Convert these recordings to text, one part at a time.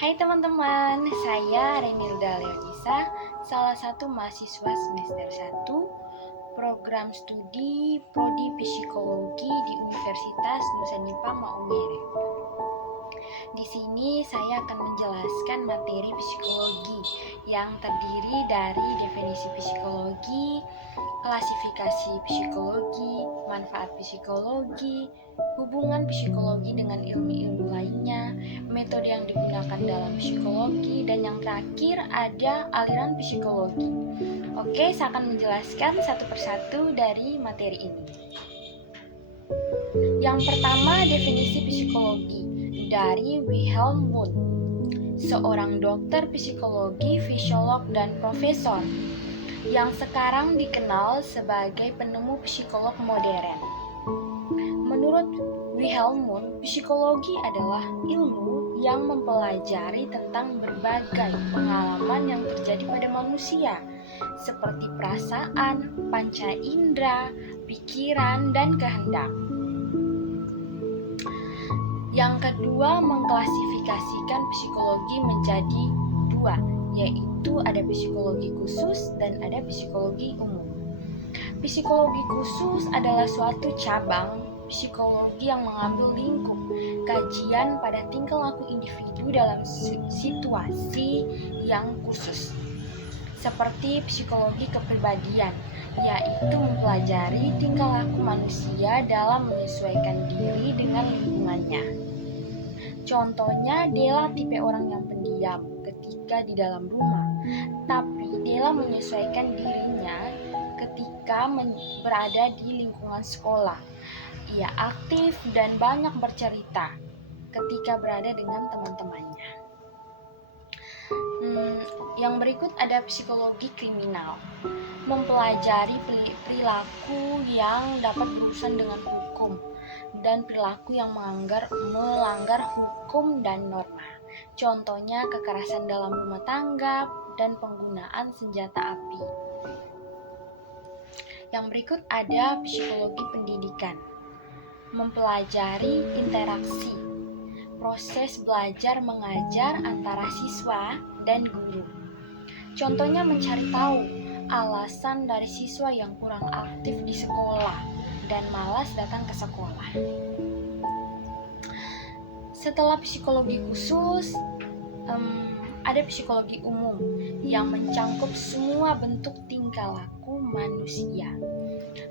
Hai teman-teman, saya Renilda Leonisa, salah satu mahasiswa semester 1 program studi Prodi Psikologi di Universitas Nusa Nipah Maumere. Di sini saya akan menjelaskan materi psikologi yang terdiri dari definisi psikologi, klasifikasi psikologi, manfaat psikologi, hubungan psikologi dengan ilmu-ilmu lainnya, metode yang digunakan dalam psikologi, dan yang terakhir ada aliran psikologi. Oke, saya akan menjelaskan satu persatu dari materi ini. Yang pertama, definisi psikologi dari Wilhelm Wundt, seorang dokter psikologi, fisiolog, dan profesor yang sekarang dikenal sebagai penemu psikolog modern. Menurut Wilhelm Wundt, psikologi adalah ilmu yang mempelajari tentang berbagai pengalaman yang terjadi pada manusia, seperti perasaan, panca indera, pikiran, dan kehendak. Yang kedua, mengklasifikasikan psikologi menjadi dua, yaitu ada psikologi khusus dan ada psikologi umum. Psikologi khusus adalah suatu cabang psikologi yang mengambil lingkup kajian pada tingkah laku individu dalam situasi yang khusus, seperti psikologi kepribadian, yaitu mempelajari tingkah laku manusia dalam menyesuaikan diri dengan lingkungannya. Contohnya, Della tipe orang yang pendiam ketika di dalam rumah, tapi Della menyesuaikan dirinya ketika berada di lingkungan sekolah. Ia aktif dan banyak bercerita ketika berada dengan teman-temannya. Yang berikut ada psikologi kriminal, mempelajari perilaku yang dapat berurusan dengan hukum dan perilaku yang melanggar hukum dan norma. Contohnya kekerasan dalam rumah tangga dan penggunaan senjata api. Yang berikut ada psikologi pendidikan, mempelajari interaksi, proses belajar mengajar antara siswa dan guru. Contohnya mencari tahu alasan dari siswa yang kurang aktif di sekolah dan malas datang ke sekolah. Setelah psikologi khusus, ada psikologi umum yang mencangkup semua bentuk tingkah laku manusia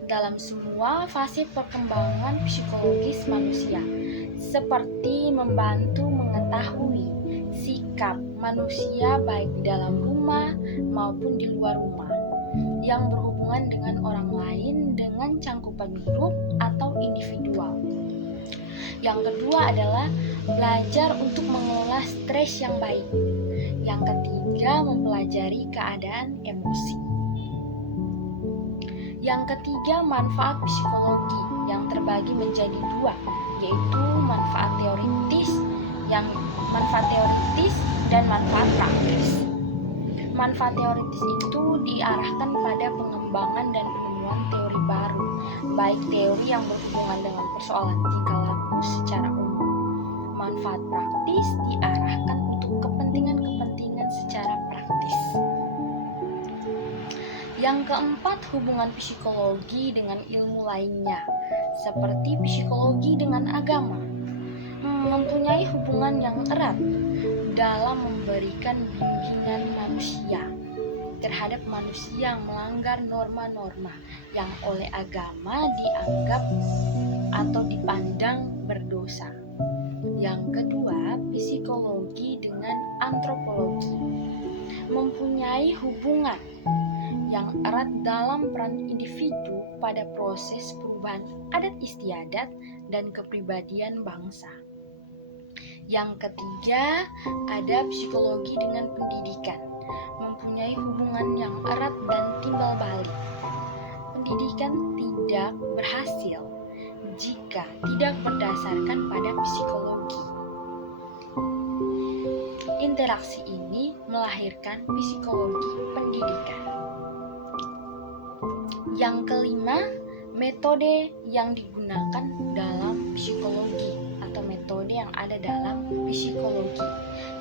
dalam semua fase perkembangan psikologis manusia, seperti membantu mengetahui sikap manusia baik di dalam rumah maupun di luar rumah, yang berhubungan dengan orang lain dengan cangkupan grup atau individual. Yang kedua adalah belajar untuk mengelola stres yang baik. Yang ketiga, mempelajari keadaan emosi. Yang ketiga, manfaat psikologi yang terbagi menjadi dua, yaitu manfaat teoritis dan manfaat praktis. Manfaat teoritis itu diarahkan pada pengembangan dan penemuan teori baru, baik teori yang berhubungan dengan persoalan tingkah laku secara umum. Manfaat praktis diarahkan untuk kepentingan-kepentingan secara praktis. Yang keempat, hubungan psikologi dengan ilmu lainnya, seperti psikologi dengan agama, mempunyai hubungan yang erat dalam memberikan bimbingan manusia terhadap manusia yang melanggar norma-norma yang oleh agama dianggap atau dipandang berdosa. Yang kedua, psikologi dengan antropologi, mempunyai hubungan yang erat dalam peran individu pada proses perubahan adat istiadat dan kepribadian bangsa. Yang ketiga, ada psikologi dengan pendidikan, mempunyai hubungan yang erat dan timbal balik. Pendidikan tidak berhasil jika tidak berdasarkan pada psikologi. Interaksi ini melahirkan psikologi pendidikan. Yang kelima, metode yang digunakan dalam psikologi atau metode yang ada dalam psikologi,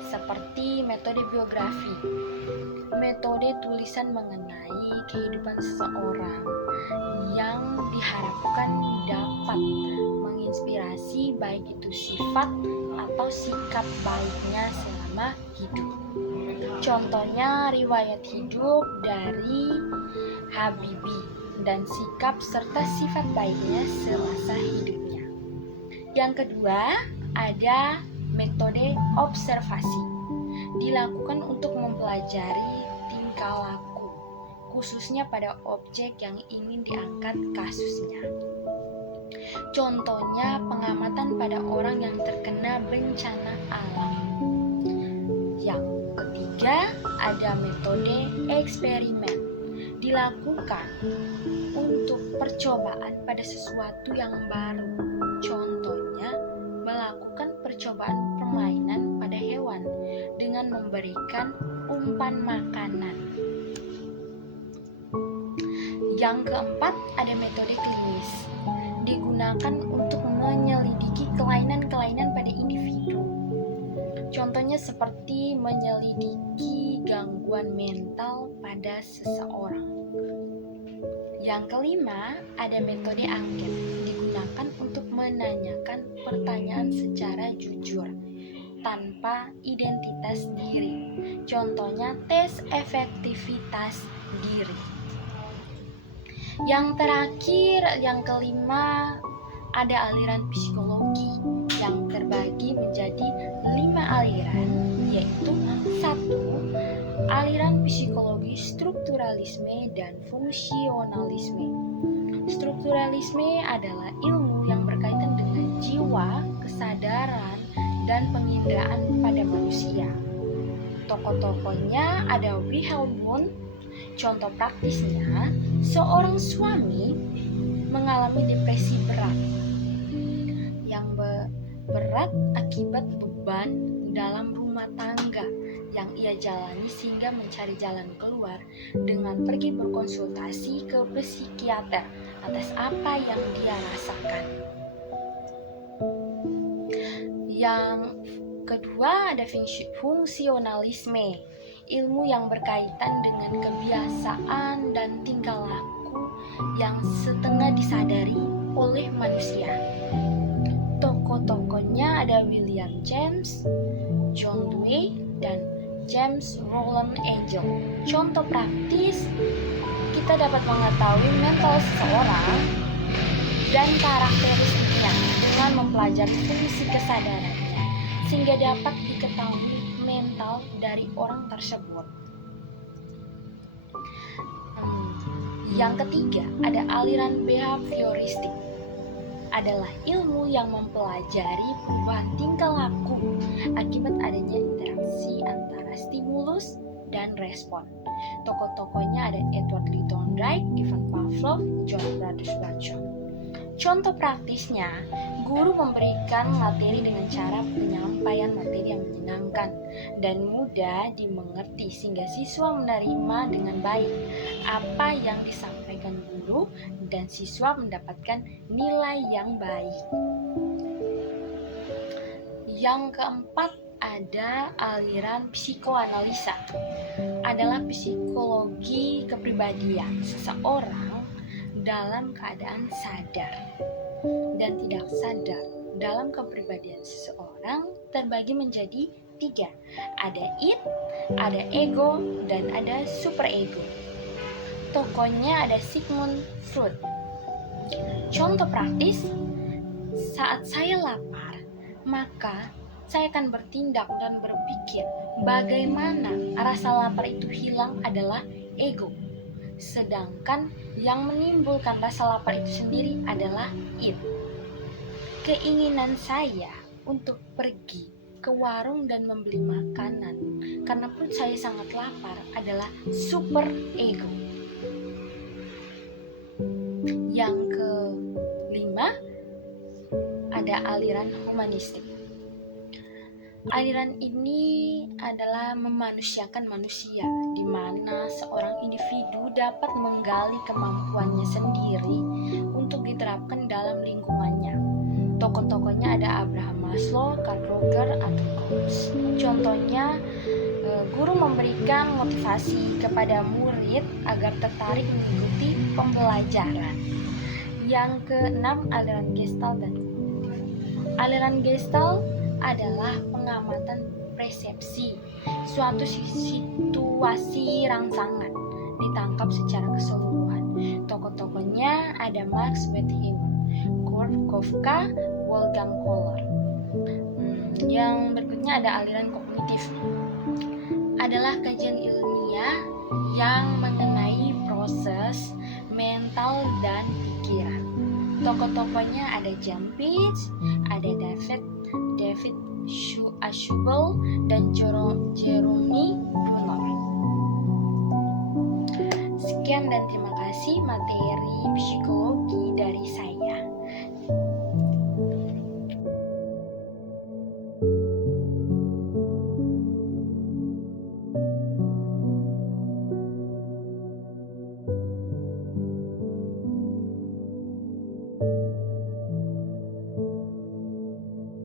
seperti metode biografi, metode tulisan mengenai kehidupan seseorang yang diharapkan dapat menginspirasi baik itu sifat atau sikap baiknya selama hidup. Contohnya riwayat hidup dari Habibie dan sikap serta sifat baiknya semasa hidupnya. Yang kedua, ada metode observasi. Dilakukan untuk mempelajari tingkah laku, khususnya pada objek yang ingin diangkat kasusnya. Contohnya pengamatan pada orang yang terkena bencana alam. Yang ketiga, ada metode eksperimen. Dilakukan untuk percobaan pada sesuatu yang baru. Contohnya, melakukan percobaan permainan pada hewan dengan memberikan umpan makanan. Yang keempat, ada metode klinis. Digunakan untuk menyelidiki kelainan-kelainan pada individu. Contohnya seperti menyelidiki gangguan mental pada seseorang. Yang kelima, ada metode angket. Digunakan untuk menanyakan pertanyaan secara jujur, tanpa identitas diri. Contohnya tes efektivitas diri. Yang terakhir, yang kelima, ada aliran psikologi yang terbagi menjadi 5 aliran, yaitu 1. Aliran psikologi strukturalisme dan fungsionalisme. Strukturalisme adalah ilmu yang berkaitan dengan jiwa, kesadaran, dan penginderaan pada manusia. Tokoh-tokohnya ada Wilhelm Wundt. Contoh praktisnya, seorang suami mengalami depresi berat yang berat akibat beban dalam rumah tangga yang ia jalani sehingga mencari jalan keluar dengan pergi berkonsultasi ke psikiater atas apa yang dia rasakan. Yang kedua, ada fungsionalisme, ilmu yang berkaitan dengan kebiasaan dan tingkah laku yang setengah disadari oleh manusia. Tokoh-tokohnya ada William James, John Dewey, dan James Roland Angel. Contoh praktis, kita dapat mengetahui mental seseorang dan karakteristiknya dengan mempelajari fungsi kesadarannya, sehingga dapat diketahui mental dari orang tersebut. Yang ketiga, ada aliran behavioristik. Adalah ilmu yang mempelajari perubahan tingkah laku akibat adanya interaksi antara stimulus dan respon. Tokoh-tokohnya ada Edward Lee Thorndike, Ivan Pavlov, John Brothers Watson. Contoh praktisnya, guru memberikan materi dengan cara penyampaian materi yang menyenangkan dan mudah dimengerti sehingga siswa menerima dengan baik apa yang disampaikan guru dan siswa mendapatkan nilai yang baik. Yang keempat, ada aliran psikoanalisa. Adalah psikologi kepribadian seseorang dalam keadaan sadar dan tidak sadar. Dalam kepribadian seseorang terbagi menjadi 3. Ada id, ada ego, dan ada superego. Tokohnya ada Sigmund Freud. Contoh praktis, saat saya lapar, maka saya akan bertindak dan berpikir bagaimana rasa lapar itu hilang adalah ego. Sedangkan yang menimbulkan rasa lapar itu sendiri adalah id. Keinginan saya untuk pergi ke warung dan membeli makanan karena perut saya sangat lapar adalah super ego. Yang kelima, ada aliran humanistik. Aliran ini adalah memanusiakan manusia, di mana seorang individu dapat menggali kemampuannya sendiri untuk diterapkan dalam lingkungannya. Tokoh-tokohnya ada Abraham Maslow, Carl Rogers, atau Coates. Contohnya, guru memberikan motivasi kepada murid agar tertarik mengikuti pembelajaran. Yang keenam, aliran Gestalt dan kognitif. Aliran Gestalt adalah pengamatan persepsi suatu situasi rangsangan ditangkap secara keseluruhan. Tokoh-tokohnya ada Max Wertheimer, Kurt Kafka, Wolfgang Kohler. Yang berikutnya ada aliran kognitif. Adalah kajian ilmiah yang mengenai proses mental dan pikiran. Tokoh-tokohnya ada Jan Pease, ada David Ashubel, dan Jeremy Brunner. Sekian dan terima kasih materi psikologi dari saya.